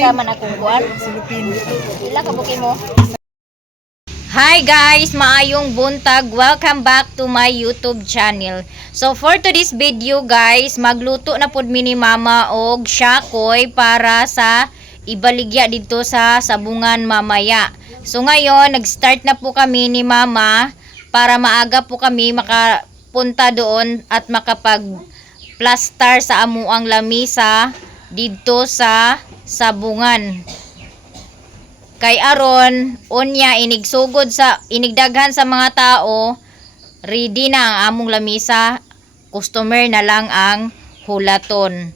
Kaman akong kuan. Silupin. Ila ka buki mo. Hi guys, maayong buntag. Welcome back to my YouTube channel. So for today's video guys, magluto na pud mi ni Mama og syakoy para sa ibaligya dito sa sabungan mamaya. So ngayon, nag-start na po kami ni Mama para maaga po kami makapunta doon at makapag-plaster sa amuang lamisa dito sa sabungan. Kay aron unya inigdaghan sa mga tao, ready na ang among lamisa, customer na lang ang hulaton.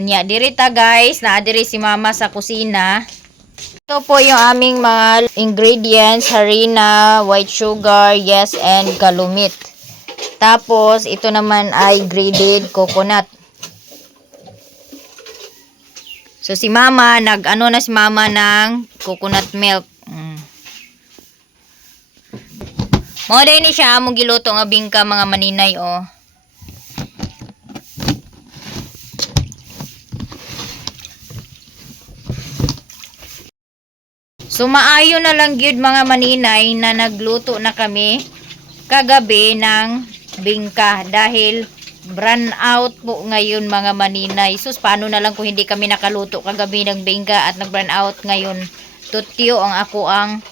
Unya diri ta guys, naa diri si Mama sa kusina. Ito po yung aming mga ingredients: harina, white sugar, yes, and kalumit. Tapos ito naman ay grated coconut. So si Mama, nag-ano na si Mama ng coconut milk. Mo din ni siya among giluto nga bingka mga maninay oh. So maayo na lang gyud mga maninay na nagluto na kami kagabi ng bingka dahil brand out po ngayon mga maninay. Sus, paano na lang kung hindi kami nakaluto kagabi ng bingka at nag-brand out ngayon. Tutyo ang ako ang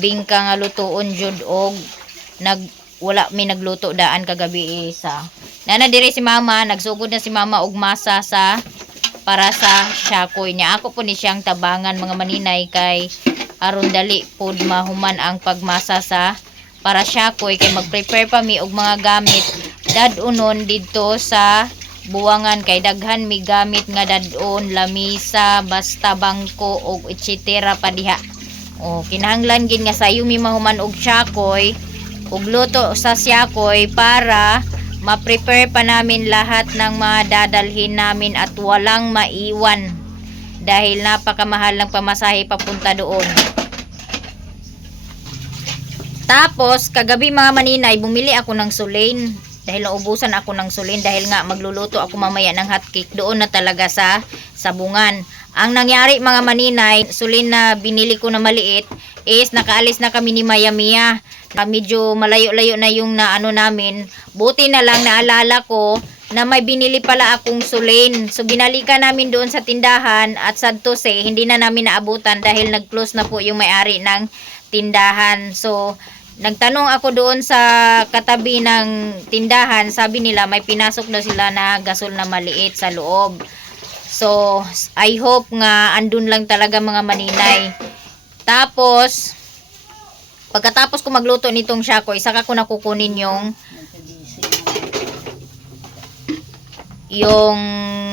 bingka nga lutoon jud og wala mi nagluto daan kagabi isa. Nana dire si Mama, nagsugod na si Mama og masa para sa syakoy niya. Ako po ni siyang tabangan mga maninay kay aron dali pod mahuman ang pagmasa sa para syakoy kay mag-prepare pa mi og mga gamit dadunon dito sa buwangan kay daghan mi gamit nga dadon, lamisa, basta bangko og etc. pa diha. O kinahanglan gid nga sayo mi mahuman og syakoy ug luto sa syakoy para ma-prepare pa namin lahat ng mga dadalhin namin at walang maiwan dahil napakamahal ng pamasahe papunta doon. Tapos kagabi mga maninay, bumili ako ng sulin dahil naubusan ako ng sulin dahil nga magluluto ako mamaya ng hotcake doon na talaga sa sabungan. Ang nangyari mga maninay, sulin na binili ko na maliit is nakaalis na kami ni Maya Mia. Medyo malayo-layo na yung naano namin. Buti na lang naalala ko na may binili pala akong sulin. So binalikan namin doon sa tindahan at sadto say hindi na namin naabutan dahil nag-close na po yung may-ari ng tindahan. So nagtanong ako doon sa katabi ng tindahan, sabi nila may pinasok daw sila na gasol na maliit sa loob. So I hope nga andun lang talaga mga maninay. Tapos pagkatapos ko magluto nitong syakoy, saka ko nakukunin yung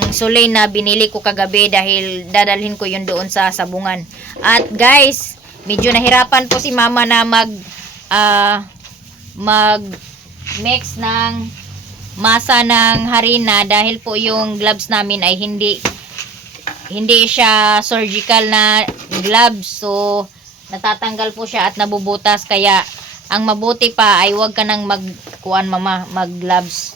sulay na binili ko kagabi dahil dadalhin ko yun doon sa sabungan. At guys, medyo nahirapan po si Mama na mag mix ng masa ng harina dahil po yung gloves namin ay hindi siya surgical na gloves, so natatanggal po siya at nabubutas, kaya ang mabuti pa ay wag ka nang magkuan Mama, mag gloves.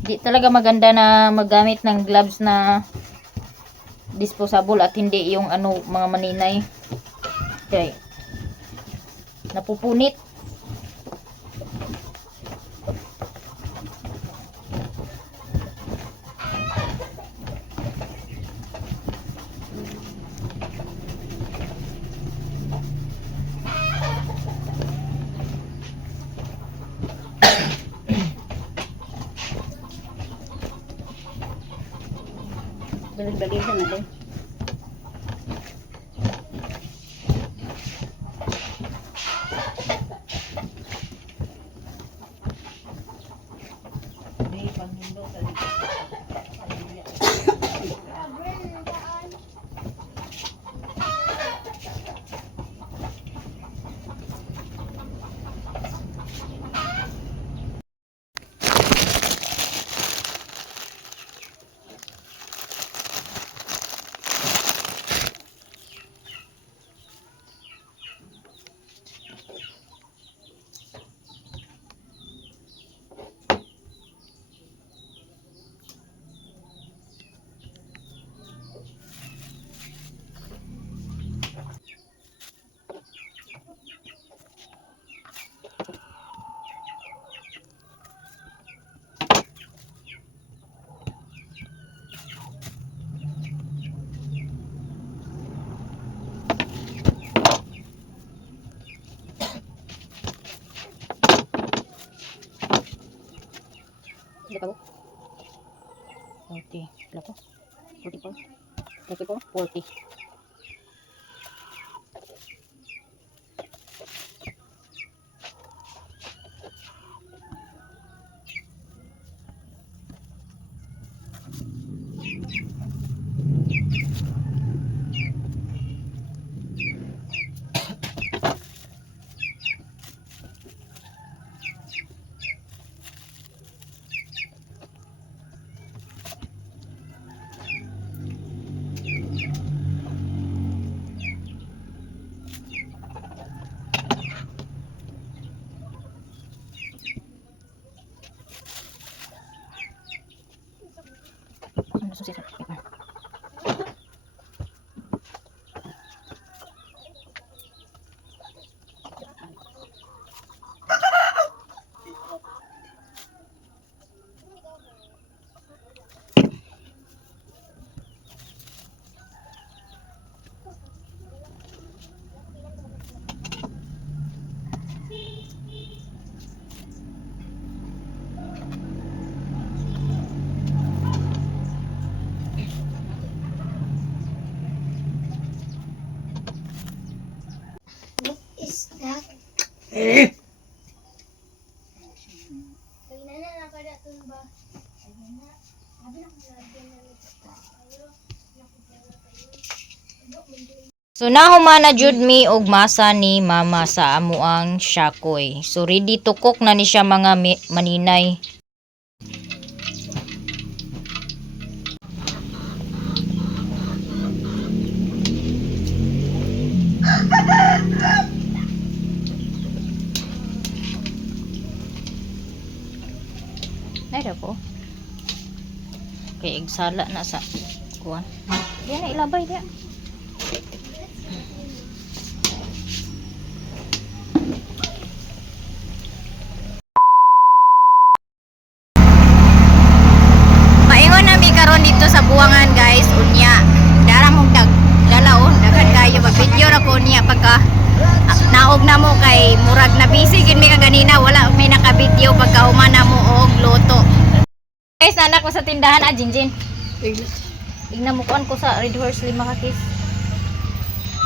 Di talaga maganda na maggamit ng gloves na disposable at hindi yung ano mga maninay. Okay. Napupunit. Balik-balikan natin. Hindi pa po. 40. Wala po. 44. 34. 40. Ano susi sa paper? So nahuman na jud mi og masa ni mama sa amuang syakoy. So ready to cook na ni siya mga maninay. Ay po. Okay, igsala na sa kuan. Diyan na ilabay diya. Maingon na mi karon dito sa buwangan guys, unya. Dara mong dalaw, daghan kayo mag-video ra ko niya pagka naog na mo kay murag na busy gid mi kaganina, wala may naka-video pagka human na mo og luto. Guys, anak ko sa tindahan Jinjin. Tignan mo kuan ko sa Red Horse 5 ka case.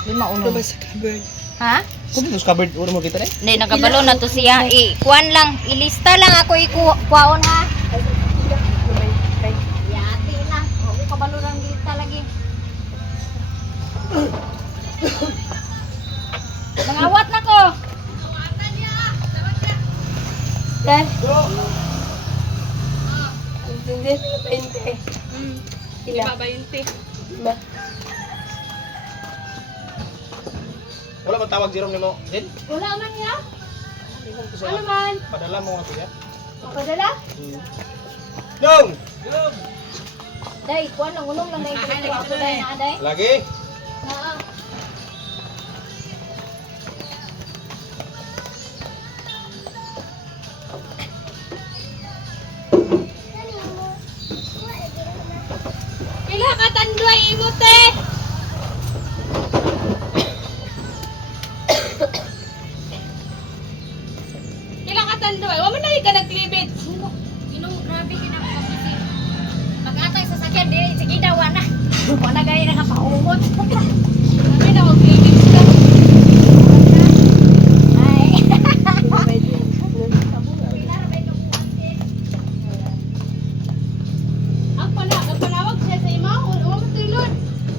5 uno. Sa cupboard. Ha? Kung sa cupboard, ulo mo kita Hindi, nakabalo na to siya. Kuan lang, ilista lang ako ikuwaon ha. Yati lang. Huwag ko kabalo lang dito lagi. Mangawat na ko. Dan. Hindi, 20. Ila. 20. Wala ba tawag Jerome nimo? Din? Wala man ya. Ano man? Padala mo nga kuya. Padala? Dong! Day, kuan lang unong lang na yung ako day na day. Lagi? Oo. Pila ka tanduay imo te? Pila ka tanduay? Wa man na ka naglibit. Inong grabe kinakapiti. Mag-atay sa sakyan dili sige daw na. Wala gaya na kapaumot. Kami na maglibit ka. Ay. Ang panawag siya sa ima, o mo tulod.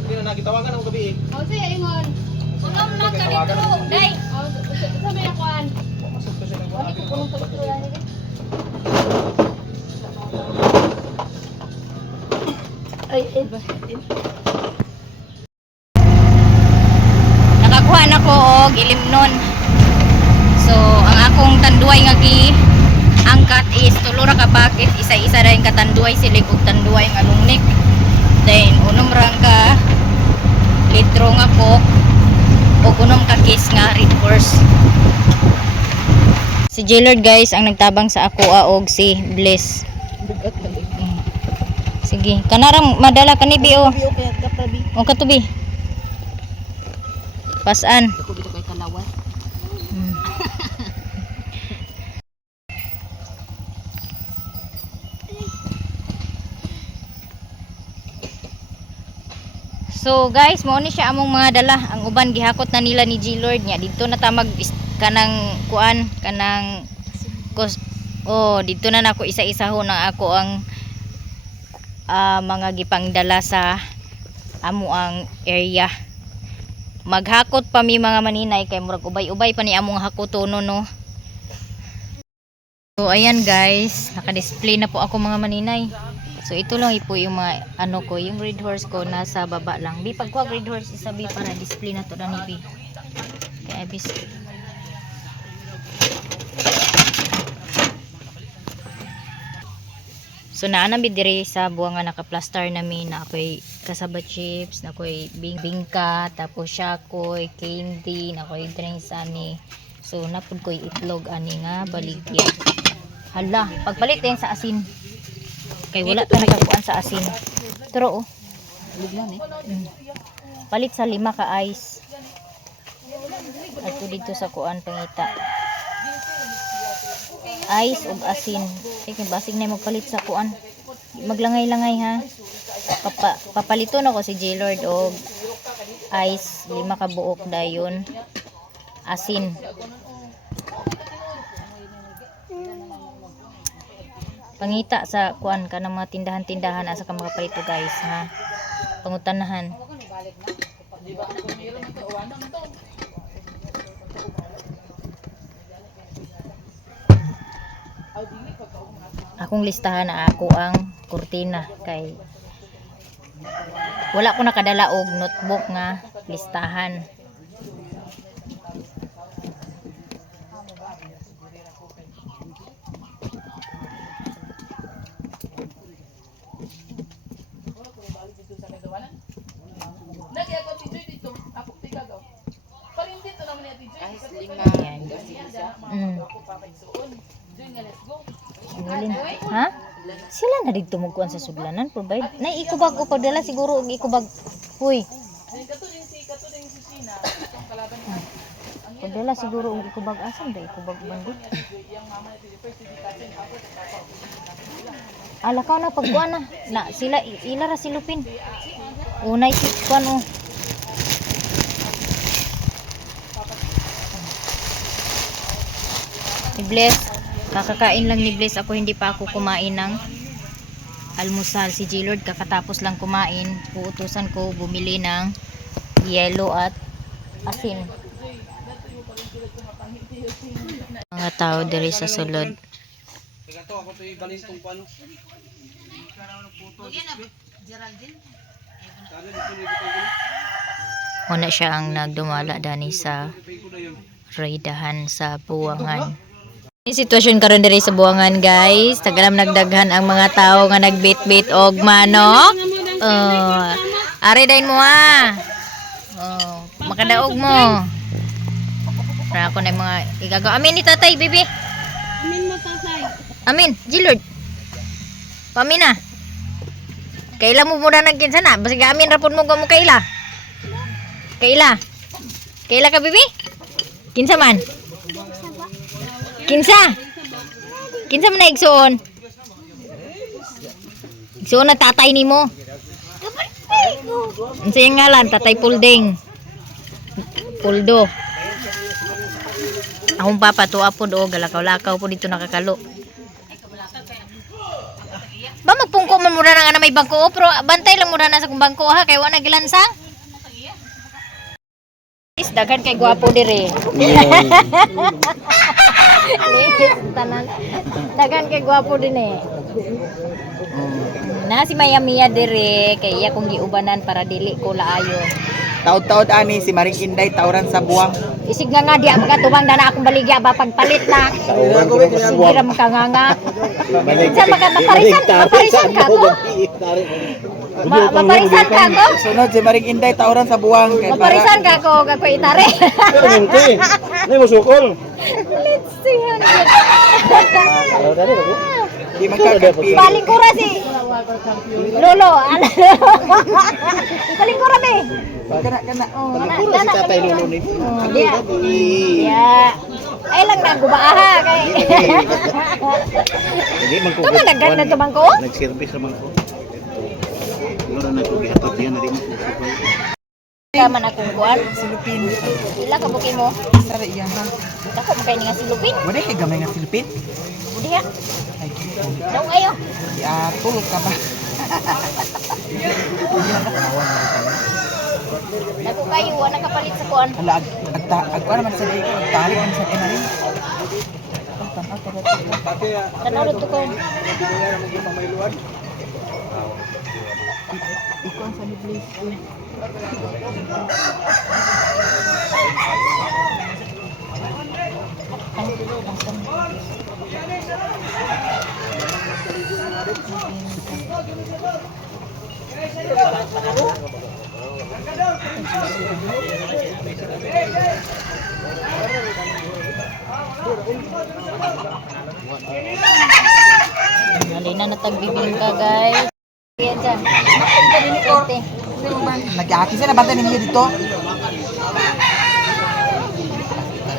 Hindi na nakitawagan ang gabi eh. O siya ingon. Unom na ka dito, day. O sa may nakuan. Masok ko siya ng Wala ko kulong pagtulan nila. Ay, Nakakuha na ko og ilimnon. So, ang akong tanduay nga angkat is tulo ra ka packet, isa-isa ra yung katanduay sila ug tanduay nga lungnik. Then unom ra ka litro nga coke ug unom ka case nga Red Horse. Si Jailord guys ang nagtabang sa ako og si Bliss. Sige, kanarang madala kanibi o. O katubi. Pasan. ako dito kay Kalawan. So guys, mo ni siya among mga dala. Ang uban gihakot na nila ni G-Lord nya. Dito na ta mag kanang kuan, kanang dito na nako isa-isa ho na ako ang mga gipangdala sa amo ang area. Maghakot pa mi mga maninay kay murag ubay-ubay pa ni among hakotono no. So ayan guys, naka-display na po ako mga maninay. So ito lang po yung mga ano ko, yung red horse ko nasa baba lang. Bi pagkuha red horse isabi para display na to na ni bi. Kaya bis. So naanami dire sa buwangan naka-plaster nami na ako'y kasaba chips, na ako'y bingka, tapos syakoy, candy, na ako'y drinks ani. So napud ko'y itlog ani nga baligya. Hala, pagpalit din sa asin. Kay wala ta nakakuan sa asin. Pero oh. Palit sa 5 ka ice. Ato dito sa kuan pangita. Ice ug asin. Kay basig na magpalit sa kuan. Maglangay-langay ha. Papalito na ko si J-Lord og ice 5 ka buok dayon. Asin. Pangita sa kuan ka ng mga tindahan-tindahan asa ka makapalito guys ha. Pangutanahan. Akong listahan na ako ang kurtina kay wala ko nakadala og notebook nga listahan. Ha? Sila na dito magkuhan sa sudlanan provide. Nay ikubag ko padala siguro og ikubag. Huy. Padala siguro og ikubag asan ba ikubag bandit. Ala ka na pagkuhan na sila ila ra silupin. Unay si kuan oh. I-bless. Kakakain lang ni Bless ako, hindi pa ako kumain ng almusal. Si J-Lord kakatapos lang kumain. Uutusan ko bumili ng yelo at asin. Mga tao diri sa sulod. Una siya ang nagdumala dani sa raydahan sa buwangan. Yung sitwasyon karon diri sa buwangan guys, tagalam nagdaghan ang mga tao nga nagbit-bit og manok. Ari dayon mo makadaog mo. Para ako na mga igagaw. Amin ni tatay, bibi. Amin mo tatay. Amin, J-Lord. Pamin na. Kaila mo muna nagkinsa na. Basta amin rapon mo mo kaila. Kaila. Kaila ka bibi? Kinsa man? Kinsa? Kinsa man na igsuon? Igsuon na tatay ni mo. Unsa yung ngalan? Tatay Pulding. Puldo. Akong papa to apo do galakaw-lakaw po dito nakakalo. Ba magpungko man mura na nga na may bangko pero bantay lang mura na sa kung bangko ha kay wala gilansang. Is daghan kay gwapo dire. Tanan. Daghan kay gwapo din eh. Na si Maya Mia dire kay iya kong giubanan para dili ko laayo. Taud-taud ani si Maring Inday tawran sa buwang. Isig nga di mga tubang dana akong baligya ba pagpalit na. Sira makanganga. Sa maparisan ka ko? Maparisan ka ko? Sunod si Maring Inday tawran sa buwang kay Maparisan ka ko kako itare. Nay mo sukol. Let's see. di magkakapi. Paling kura si Lolo. Paling kura be. Kana. Oh, Pura si Tatay Lolo ni. dia. Ya. Ay lang nagubaaha kay. Hindi man ko. Tumandagan na to bangko? Nag-service naman ko. Kaman akong kuan. Silupin. Ila ka buki mo. Sara iya ha. Dako mo kay nga silupin. Wala kay gamay nga silupin. Budi ha. Ay, Daw ayo. atul ka ba? Dako kayo wala kapalit sa kuan. Hala, agkuan naman sa dito. Tarik man sa kinarin. Tanaw to ko. Ikuan sa ni please. Halina na tagbibingka guys. Yan dyan. Ente. Nag-aaki sila bantay ninyo dito.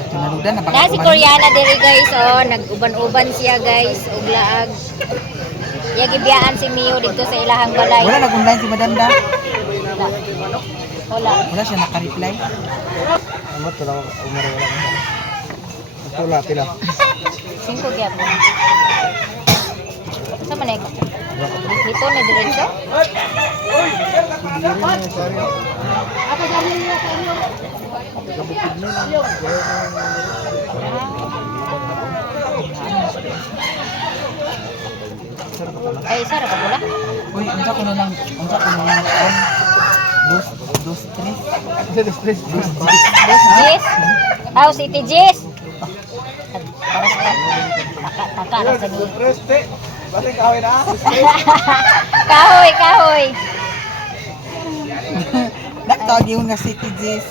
Tunaludan na Na si Koreana diri guys oh, nag-uban-uban siya guys, ug laag. Ya gibiyaan si Mio dito sa ilahang balay. Wala nag-online si Madam da. Wala. Wala. Wala siya naka-reply. Amat talaga umaro wala. Pula pila. 5 gyapon. Sa manay ko. Dito na diretso. Apa dali niya sa inyo? Ay, sara ka pula. Uy, unsa ko na lang dos, tres. Dos Jis. Aw, City Jis. Para sa taka na sa ni. Basta kahoy na. Kahoy, kahoy. Nakatawag yun nga City G's.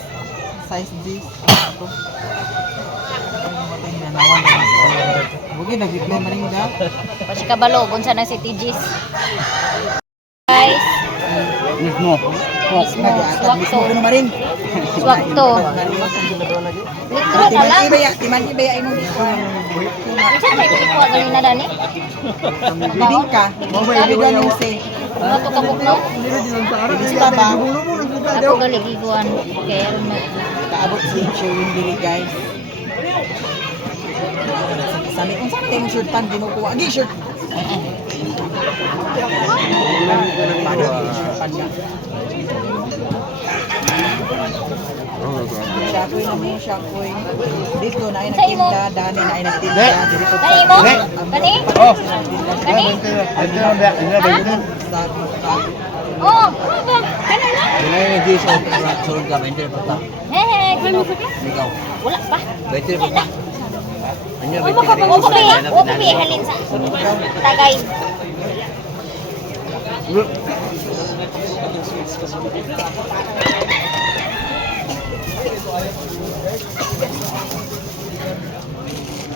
Size G's. Ito. Huwag yun, nag-reply man rin da. Pasi kabalo kung saan ang City Jis. Guys, Mismo. mismo, swakto. Mismo ko naman rin. Swakto. Litro na lang. Timan ibaya ino dito. Isa tayo pinikuha galing na dani? Bibing ka. Sabi doon yung say. Ano to kabuk no? Lista ba? Ako galing iguan. Kaya rin na. Kaabot si Sherwin dili guys. Sabi kung saan tayo shirt pan ginukuha. Agi shirt. Shakoy na mo, shakoy. Dito na ay nagtinda, dani na ay nagtinda. Dito Kani mo? Kani? Oh. Kani? Ito na ba? Ito ba yun? Oh, ano ba? Kani na? Ini yang di sorong ka 20 pata. Hehe, Ikaw. wala pa. 20 pata. Anya Upi, halin sa tagay.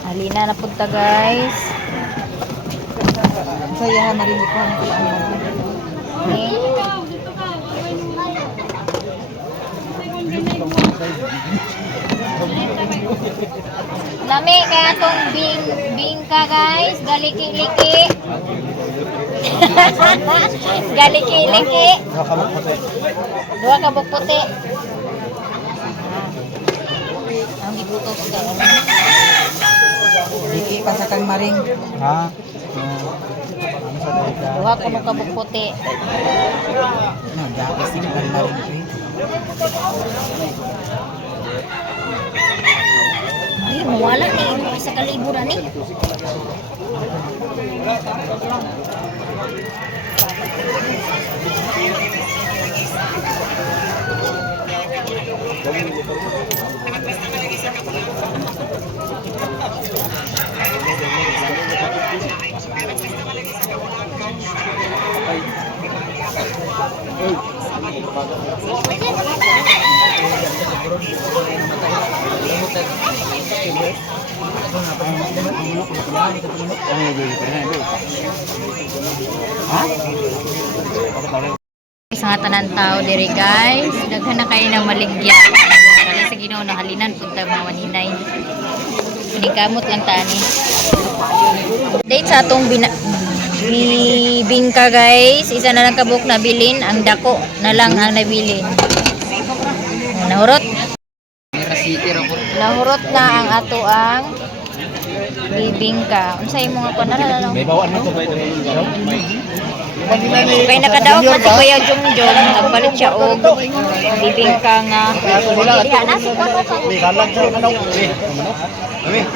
Halina na punta guys. Saya ha marinig ko ang Okay. Lami kaya tong bingka guys, galiki-liki. Galiki-liki. Dua kabuk puti. Ang gibuto ko dahil. Diki pa sa kang maring. Ha? Dua ko ng kabuk puti. No, dati sila kang maring ko eh. Ay, mawala ni sa kaliburan ni. Ha? Sa nga tanan tao diri guys, daghan na kayo ng maligya. Kali sa Ginoo na halinan punta mga maninay. Kuning kamot lang tani. Date sa atong bibingka guys. Isa na lang kabuk na bilin. Ang dako na lang ang nabilin. Nahurot. Nahurot na ang ato ang bibingka. Unsay mo nga kuan na lang. May bawaan mo to ba ito? Kaya nakadaog man si Kuya Jungjung, nagpalit siya og bibingka nga. Diha na si Kuya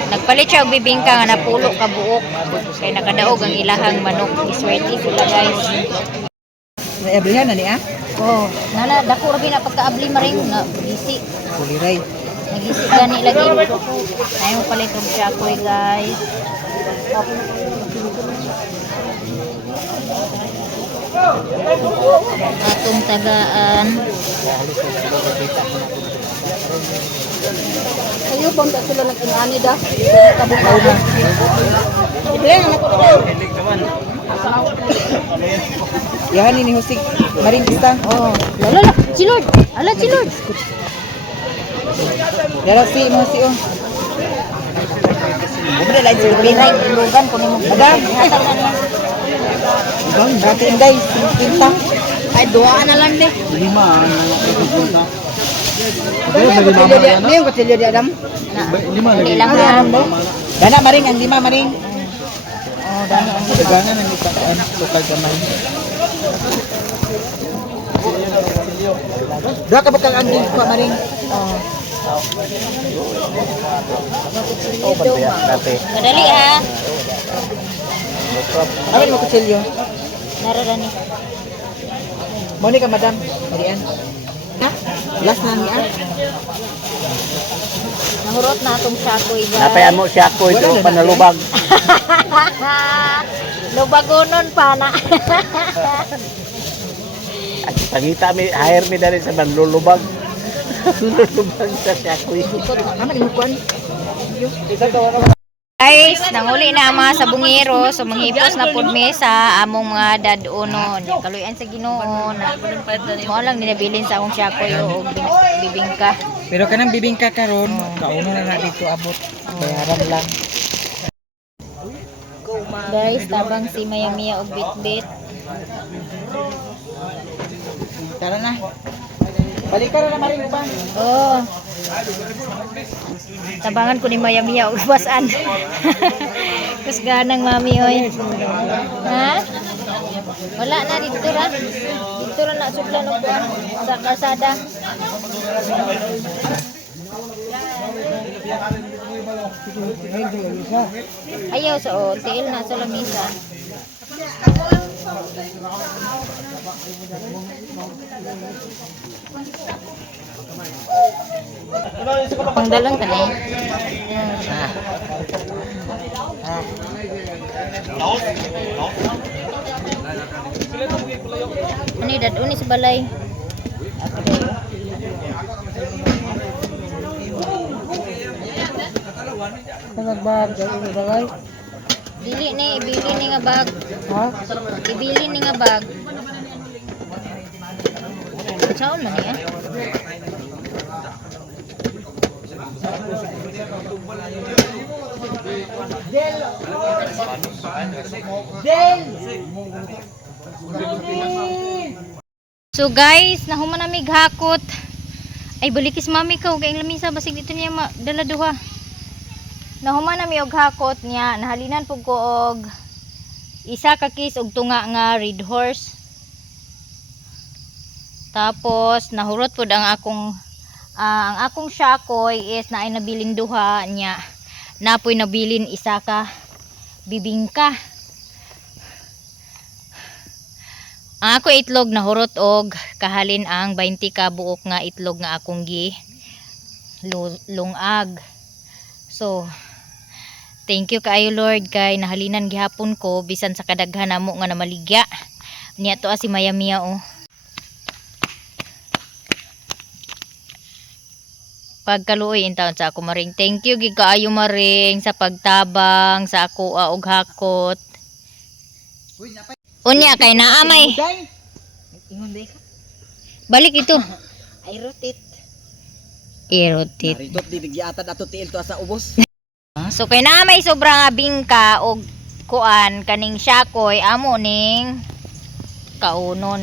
Nagpalit siya og bibingka nga napulo ka buok. Kaya nakadaog ang ilahang manok. Iswerte sila guys. Naiablihan na niya? Oh, nana dako ra na pagkaabli maring na gisi. Kuliray. Nagisi gani lagi. Ayaw palit og siyakoy guys. Atong tagaan. Kayo bang sila nag-inani da? Ikaw na. Yahan ni Husik. Maring isa. Oh, lala, silod. Ala silod. Dara si mo si oh. Bumili lang si Pinay ilugan ko nimo. Madam. Dati inday, pinta. Ay, duha na lang de. Lima ang nakapunta. Ano yung kutsilyo di Adam? Lima Dili lang ha. Dana maring ang lima maring. Oh, dani ang Dagangan ang itaan lokal kamay. Dua ka bakal ang ko maring. Dati. Kadali ha. Awin mo kutsilyo. Nararani. Mo ni ka madam. Marian. Ha? Last na niya. Nahurot na atong siyakoy guys. Napayan mo siya ko ito panalubag. Lubagonon pa na. At pangita mi hire mi dali sa manlulubag. Lulubag sa siya ko. Aman mo kuan. Guys, nanguli na ang mga sabungero, so manghipos na pud mi sa among mga dadonon. Kaluyan sa Ginoo na mo lang ninabilin sa akong siyakoy o bibingka. Pero kanang bibingka karon, kauno na na dito abot. Bayaran lang. Guys, tabang si Maya Mia og bitbit. Tara na. Balik ka na maring pa. Oh. Tabangan ko ni Maya Mia og basan. Kus ganang mami oy. Ha? Wala na dito ra. Dito ra na suglan og kuan sa kalsada. Ayaw sa hotel na sa lamisa. Pangdalang ka na eh. Ano yung daduni sa balay? Nagbag sa balay. Dili ni, ibili ni nga bag. Ha? Ibili ni nga bag. Saan man niya? So guys, nahuman na mig hakot. Ay balikis mami ka ug lamisa basig dito niya dala duha. Nahuman na mi og hakot niya, nahalinan pug ko og isa ka kis og tunga nga red horse. Tapos nahurot pud ang akong siyakoy is naay nabilin duha niya. Napoy nabilin isa ka bibingka. Ang ako itlog nahurot og kahalin ang 20 ka buok nga itlog nga akong lungag. So thank you kaayo Lord kay nahalinan gihapon ko bisan sa kadaghan namo nga namaligya. Niya to si Maya Mia oh. Pagkaluoy in taon sa ako maring. Thank you gid kaayo maring sa pagtabang sa ako og hakot. Unya kay naamay. Ingon day ka. Balik ito. Ay rotate. I-rotate. Ritot di giatad ato tiil to sa ubos. So kay naamay sobra nga bingka og kuan kaning syakoy amo ning kaunon.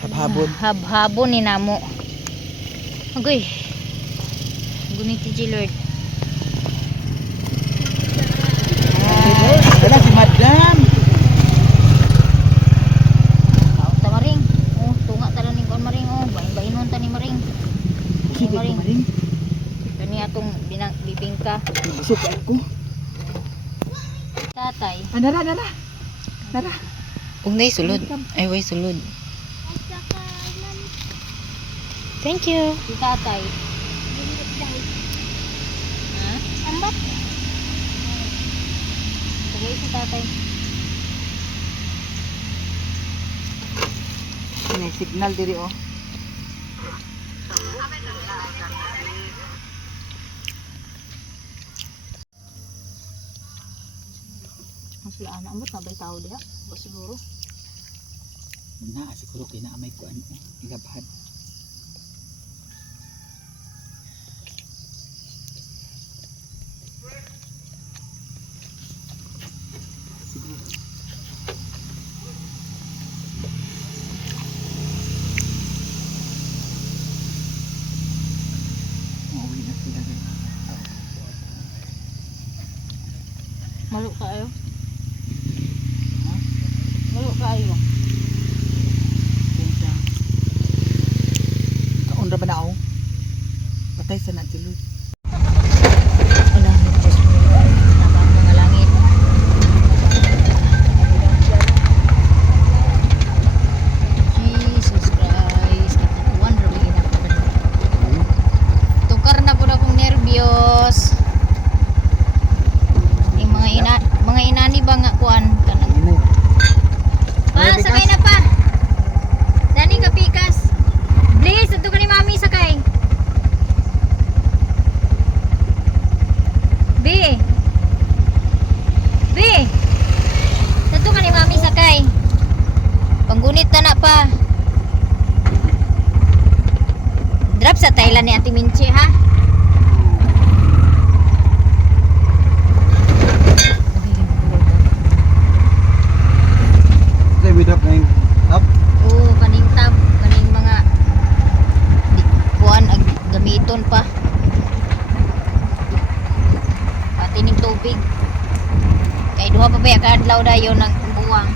Habhabon. Habhabon ni namo. Agoy. Gunit ti Lord. Wala si Madam. Ta maring. Oh, tunga tala ning kuan maring oh. Bain-bainon ta ni maring. Sige ko maring. Kani atong bibingka. Busog ako. Tatay. Nara. Ug nay sulod. Ay way sulod. Thank you. Si tatay. Ha? Ambat. Tagay si tatay. May signal diri oh. Mas sila anak mo nabay tao diha. Ba siguro. Na siguro kinaamay ko ano ilabhan. Mauwi na sila guys. Malo kayo. Malo kayo. Kaon ra ba na ako? Patay sa nagtiloy. Ala, Diyos mo. Nabang mga langit. Jesus Christ. Katuan ra bigyan ako. Tukar na po akong nervyos. Yung mga inani ba nga kuan kanang. Pa, sakay na pa. Dani ka pikas. Please, ato ka ni mami sakay. B. Ato ka ni mami sakay. Panggunit na pa. Drop sa Thailand ni Ate Minchi ha. Play with up na up. Oo, kaning tab, kaning mga kuan ag gamiton pa. Pati ning tubig. Kay duha pa ba ka adlaw dayon ng buwang.